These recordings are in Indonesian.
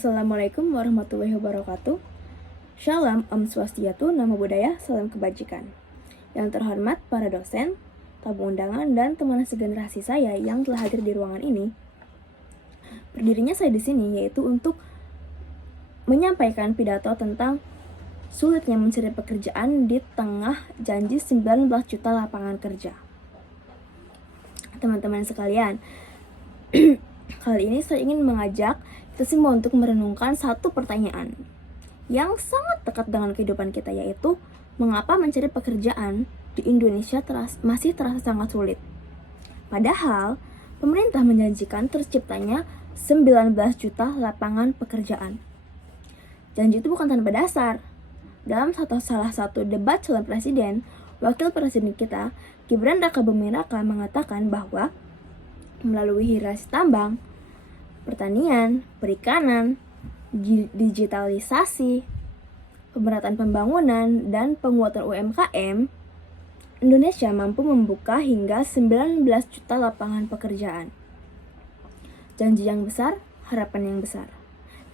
Assalamualaikum warahmatullahi wabarakatuh. Shalom, Om Swastiastu, Namo Buddhaya, salam kebajikan. Yang terhormat para dosen, tamu undangan, dan teman segenerasi saya yang telah hadir di ruangan ini. Berdirinya saya di sini yaitu untuk menyampaikan pidato tentang sulitnya mencari pekerjaan di tengah janji 19 juta lapangan kerja. Teman-teman sekalian, kali ini saya ingin mengajak kita semua untuk merenungkan satu pertanyaan yang sangat dekat dengan kehidupan kita, yaitu mengapa mencari pekerjaan di Indonesia masih terasa sangat sulit. Padahal pemerintah menjanjikan terciptanya 19 juta lapangan pekerjaan. Janji itu bukan tanpa dasar. Dalam salah satu debat calon presiden, wakil presiden kita, Gibran Rakabuming Raka, mengatakan bahwa melalui hidrasi tambang, pertanian, perikanan, digitalisasi, pemerataan pembangunan, dan penguatan UMKM, Indonesia mampu membuka hingga 19 juta lapangan pekerjaan. Janji yang besar, harapan yang besar.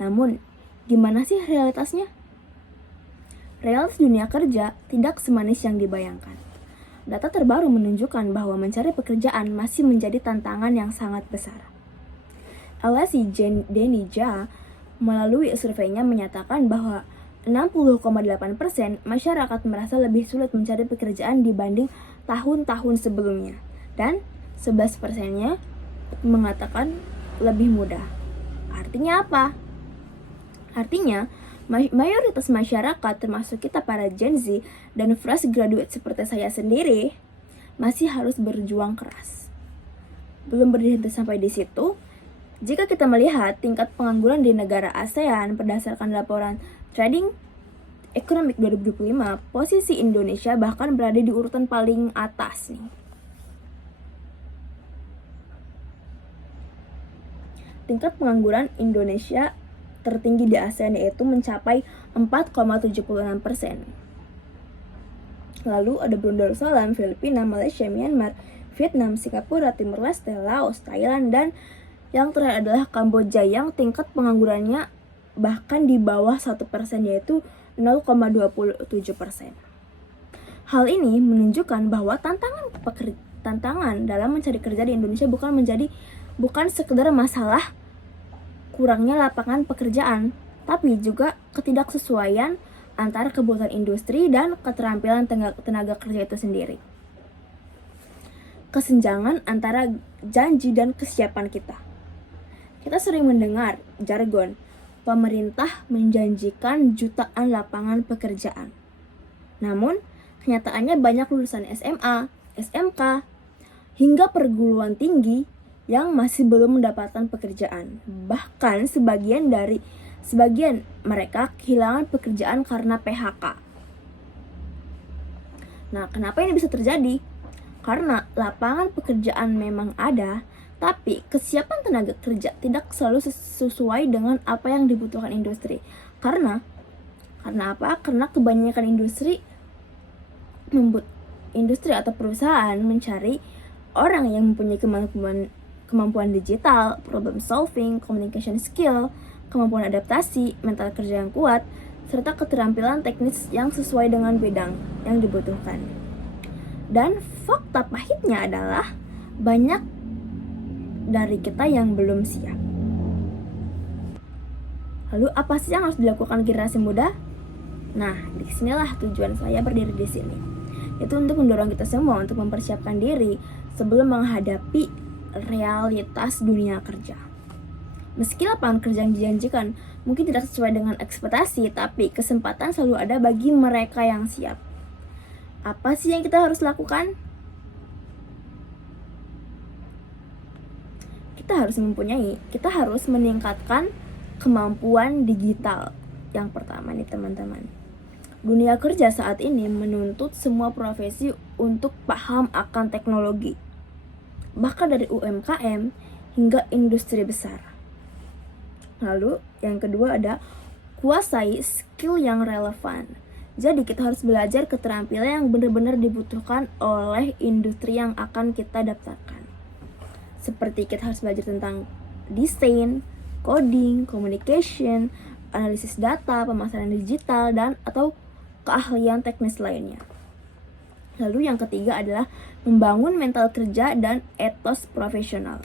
Namun, gimana sih realitasnya? Realitas dunia kerja tidak semanis yang dibayangkan. Data terbaru menunjukkan bahwa mencari pekerjaan masih menjadi tantangan yang sangat besar. LSI Denija melalui surveinya menyatakan bahwa 60,8% masyarakat merasa lebih sulit mencari pekerjaan dibanding tahun-tahun sebelumnya, dan 11%-nya mengatakan lebih mudah. Artinya apa? Artinya, mayoritas masyarakat termasuk kita para Gen Z dan fresh graduate seperti saya sendiri masih harus berjuang keras. Belum berhenti sampai di situ. Jika kita melihat tingkat pengangguran di negara ASEAN berdasarkan laporan Trading Economic 2025, posisi Indonesia bahkan berada di urutan paling atas nih. Tingkat pengangguran Indonesia tertinggi di ASEAN yaitu mencapai 4,76%. Lalu ada Brunei Darussalam, Filipina, Malaysia, Myanmar, Vietnam, Singapura, Timor Leste, Laos, Thailand, dan yang terakhir adalah Kamboja yang tingkat penganggurannya bahkan di bawah 1%, yaitu 0,27%. Hal ini menunjukkan bahwa tantangan dalam mencari kerja di Indonesia bukan sekedar masalah kurangnya lapangan pekerjaan, tapi juga ketidaksesuaian antara kebutuhan industri dan keterampilan tenaga kerja itu sendiri. Kesenjangan antara janji dan kesiapan kita. Kita sering mendengar jargon, pemerintah menjanjikan jutaan lapangan pekerjaan. Namun, kenyataannya banyak lulusan SMA, SMK, hingga perguruan tinggi yang masih belum mendapatkan pekerjaan. Bahkan sebagian mereka kehilangan pekerjaan karena PHK. Nah, kenapa ini bisa terjadi? Karena lapangan pekerjaan memang ada, tapi kesiapan tenaga kerja tidak selalu sesuai dengan apa yang dibutuhkan industri. Karena apa? Karena kebanyakan industri atau perusahaan mencari orang yang mempunyai kemampuan digital, problem solving, communication skill, kemampuan adaptasi, mental kerja yang kuat, serta keterampilan teknis yang sesuai dengan bidang yang dibutuhkan. Dan fakta pahitnya adalah banyak dari kita yang belum siap. Lalu apa sih yang harus dilakukan generasi muda? Nah, disinilah tujuan saya berdiri di sini. Itu untuk mendorong kita semua untuk mempersiapkan diri sebelum menghadapi realitas dunia kerja. Meski lapangan kerja yang dijanjikan mungkin tidak sesuai dengan ekspektasi, tapi kesempatan selalu ada bagi mereka yang siap. Apa sih yang kita harus lakukan? Kita harus meningkatkan kemampuan digital. Yang pertama nih teman-teman, dunia kerja saat ini menuntut semua profesi untuk paham akan teknologi, bahkan dari UMKM hingga industri besar. Lalu yang kedua ada kuasai skill yang relevan. Jadi kita harus belajar keterampilan yang benar-benar dibutuhkan oleh industri yang akan kita daftarkan. Seperti kita harus belajar tentang desain, coding, communication, analisis data, pemasaran digital, dan atau keahlian teknis lainnya. Lalu yang ketiga adalah membangun mental kerja dan etos profesional.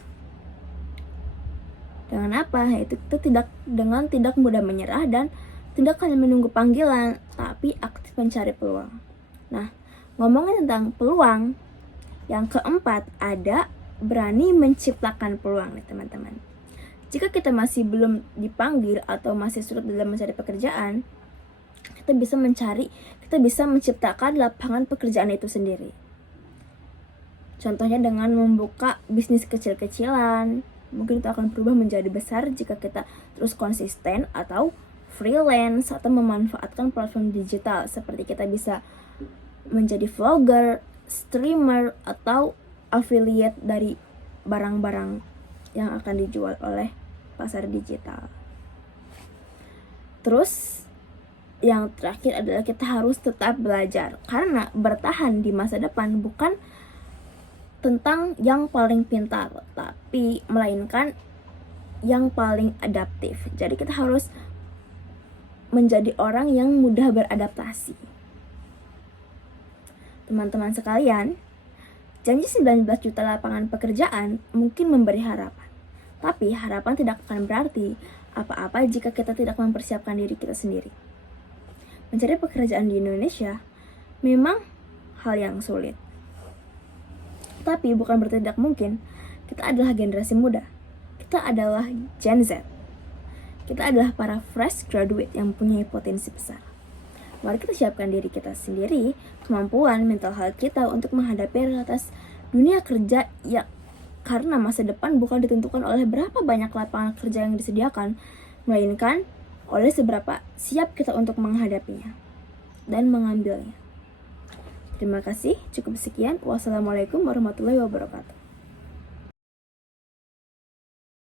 Dengan apa? Yaitu kita tidak mudah menyerah dan tidak hanya menunggu panggilan, tapi aktif mencari peluang. Nah, ngomongin tentang peluang, yang keempat ada berani menciptakan peluang nih teman-teman. Jika kita masih belum dipanggil atau masih sulit dalam mencari pekerjaan, kita bisa menciptakan lapangan pekerjaan itu sendiri. Contohnya dengan membuka bisnis kecil-kecilan, mungkin itu akan berubah menjadi besar jika kita terus konsisten, atau freelance, atau memanfaatkan platform digital seperti kita bisa menjadi vlogger, streamer, atau affiliate dari barang-barang yang akan dijual oleh pasar digital. Terus yang terakhir adalah kita harus tetap belajar, karena bertahan di masa depan bukan tentang yang paling pintar, tapi melainkan yang paling adaptif. Jadi kita harus menjadi orang yang mudah beradaptasi. Teman-teman sekalian, janji 19 juta lapangan pekerjaan mungkin memberi harapan. Tapi harapan tidak akan berarti apa-apa jika kita tidak mempersiapkan diri kita sendiri. Mencari pekerjaan di Indonesia memang hal yang sulit. Tapi bukan berarti tidak mungkin. Kita adalah generasi muda. Kita adalah Gen Z. Kita adalah para fresh graduate yang mempunyai potensi besar. Mari kita siapkan diri kita sendiri, kemampuan mental health kita untuk menghadapi realitas dunia kerja yang karena masa depan bukan ditentukan oleh berapa banyak lapangan kerja yang disediakan, melainkan oleh seberapa siap kita untuk menghadapinya dan mengambilnya. Terima kasih, cukup sekian. Wassalamualaikum warahmatullahi wabarakatuh.